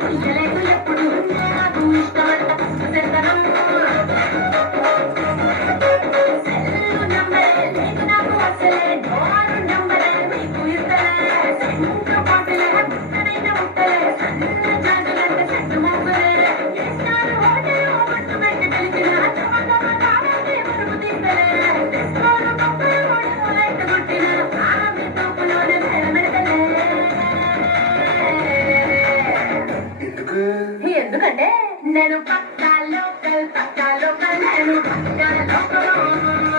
కుయ్యలేదు ఎప్పుడు నాకు ఇష్టమంట పెద్దనం సెల్లు నంబరే లేదు నాకు అసలే డోరు నంబరే మీకు ఇస్తలే సెంటు పాటలే ముట్టనైతే ముట్టలే సన్న జాజులంటే సెట్టు మొగ్గులే చేస్తారు హోటలు మట్టు పెట్టి పిలిచిన చమకమ కావాలంటే మరుపు తీస్తలే తెస్తారు పప్పులు కూడా లైట్ కొట్టిన ఆమె తోపులోనే భయమెడతలే ఎందుకంటే నేను పక్కా లోకల్ నేను పక్కా లోకల్